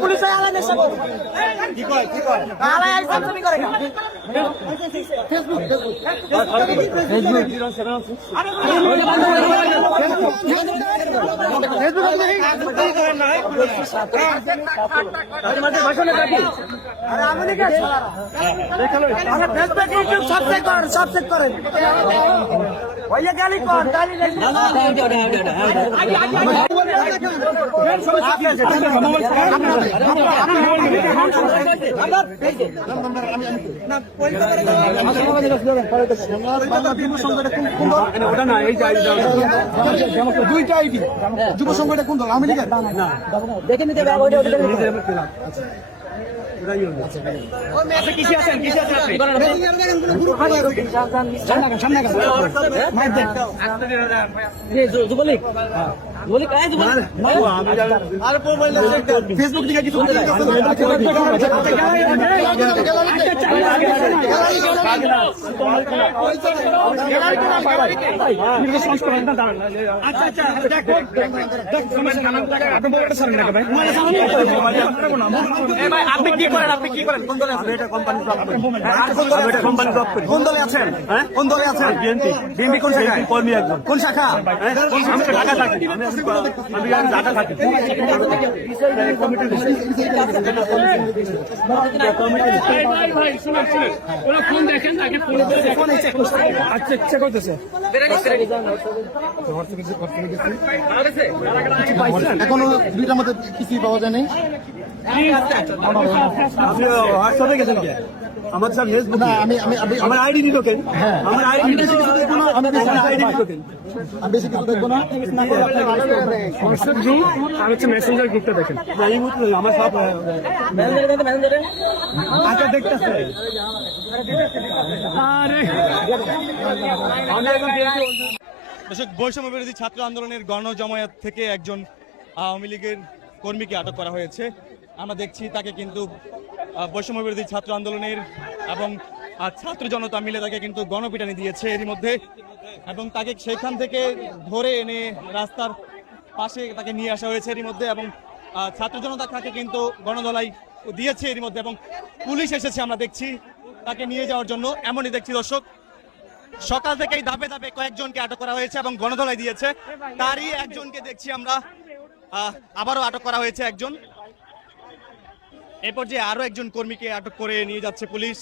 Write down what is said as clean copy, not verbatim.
Police আলা নেশা কর কি কয় আলা আইসা তুমি করে ফেসবুক সাবস্ক্রাইব করেন ওইয়া গালি কর গালি দুইটা আইডি যুব সংগঠন কোন দল আওয়ামী লীগের দেখে নিতে ফেসবুক থেকে কিছু আপনি কি করেন আপনি কি করেন কোন দলে আছেন এটা কোম্পানি জব করেন এটা কোম্পানি জব করেন কোন দলে আছেন হ্যাঁ কোন দলে আছেন বিএনপি কোন শাখা কর্মী একজন কোন শাখা আমি ঢাকা থাকি আমি ঢাকা থাকি ভাই শুনুন ওরা ফোন দেখেন আগে ফোন আচ্ছা চেক করতেছে এখনো দুইটার মধ্যে কিছুই পাওয়া যায় নাই হোয়াটসঅ্যাপে গেছেন কি আমার সব ফেসবুক না আমি আমার আইডি দিলো কেন আমার আইডি বেশি কিছু দেখবো না আমি আইডি দিলো কেন আমি বেশি কিছু দেখবো না হোয়াটসঅ্যাপ গ্রুপ আর হচ্ছে মেসেঞ্জার গ্রুপটা দেখেন না এই মুহূর্তে আমার সব মেসেঞ্জারে আচ্ছা দেখতেছে আরে আমি এখন দর্শক বৈষম্য বিরোধী ছাত্র আন্দোলনের গণজমায়েত থেকে একজন আওয়ামী লীগের কর্মীকে আটক করা হয়েছে। আমরা দেখছি তাকে কিন্তু বৈষম্য বিরোধী ছাত্র আন্দোলনের এবং ছাত্র জনতা মিলে তাকে কিন্তু গণপিটানি দিয়েছে এরই মধ্যে, এবং তাকে সেখান থেকে ধরে এনে রাস্তার পাশে তাকে নিয়ে আসা হয়েছে এরই মধ্যে, এবং ছাত্র জনতা তাকে কিন্তু গণধলাই দিয়েছে এরই মধ্যে, এবং পুলিশ এসেছে আমরা দেখছি তাকে নিয়ে যাওয়ার জন্য। এমনই দেখছি দর্শক, সকাল থেকেই ধাপে ধাপে কয়েকজনকে আটক করা হয়েছে এবং গণধলাই দিয়েছে। তারই একজনকে দেখছি আমরা আবারও আটক করা হয়েছে একজন। এরপর যে আরো একজন কর্মীকে আটক করে নিয়ে যাচ্ছে পুলিশ।